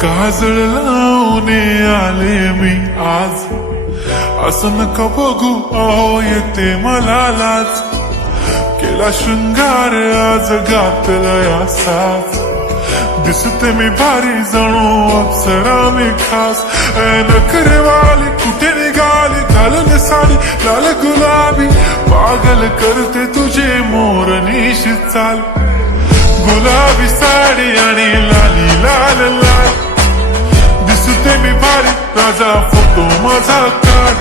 काजळ लावून आले मी आज, असं नका बघू अहो येते मला लाज. केला शृंगार आज घातलाय असाच, दिसते मी भारी जणू अप्सरा मी खास. नखरेवाली कुठे निघाली घालून साडी लाल गुलाबी, पागल करते तुझे मोरनीश चाल. गुलाबी साडी आणि लाली लाल लाल, दिसते मी भारी राजा फोटो माझा काढ.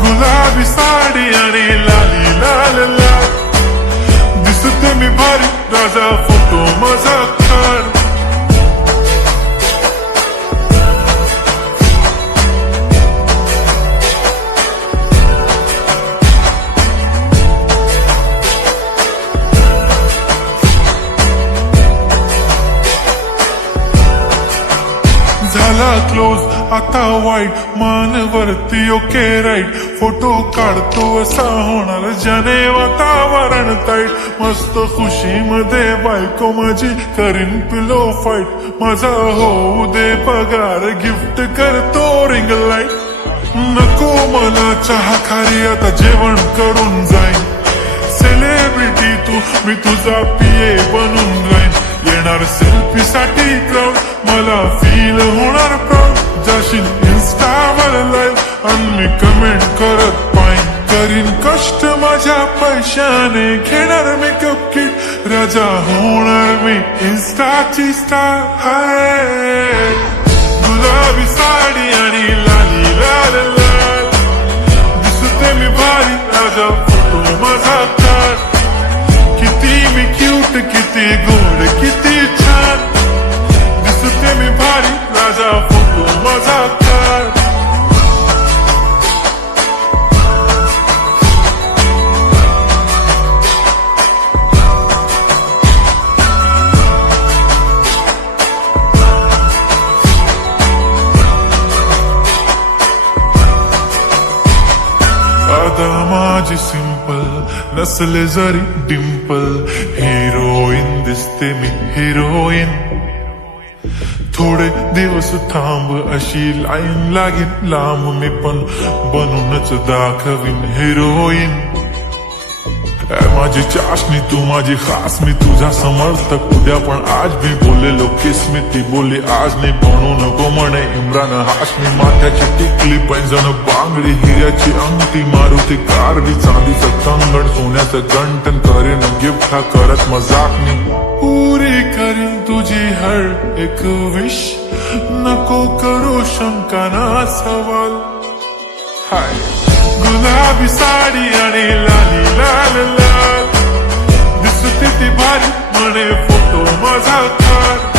गुलाबी साडी आणि लाली लाल लाल, दिसते मी भारी राजा फोटो माझा काढ. झाला क्लोज आता वाईट, मान वरती ओके राईट. फोटो काढतो असा होणार ज्याने वातावरण ताईट. मस्त खुशी मध्ये बायको माझी करीन पिलो फाईट. माझा होऊ दे पगार गिफ्ट करतो रिंग लाईट. नको मला चहा खारी आता जेवण करून जाईन. सेलिब्रिटी तू मी तुझा पिये बनून राहीन. येणार सेल्फी साठी क्राऊड मला फील होणार प्राऊड. जाशील इन्स्टावर लाईव्ह आणि मी कमेंट करत पाईन. करीन कष्ट माझ्या पैशाने घेणार मेकअप किट. राजा होणार मी इन्स्टाची स्टार. हाय गुलाबी साडी आणि लाली लाल लाल, दिसते मी भारी राजा फोटो माझा काढ. किती मी क्यूट किती गोड किती छान, दिसते मी भारी राजा फोटो माझा काढ. आता माझी सिंपल नसले जरी डिंपल, हिरोईन दिसते मी हिरोईन. थोडे दिवस थांब अशी लाईन लागेल लांब, मी पण बनूनच दाखवीन हिरोईन. माझी चाशनी तू माझी खास, मी तुझा समर्थक उद्या पण आज भी बोलेलो किस्मी. ती बोली आज नाही बनू नको म्हणे इम्रान हाशमी. माथ्याची टिकली पैंजण बांगडी हिऱ्याची अंगठी, मारुती कारडी चांदीचं कंगण सोन्याचं गंटन. करेन गिफ्ट हा करत मजाक मी, पुरी करीन तुझी हर एक विश. नको करू शंका ना सवाल. हाय गुलाबी साडी आणि लाली लाल लाल, दिसते ती भारी म्हणे फोटो माझा काढ.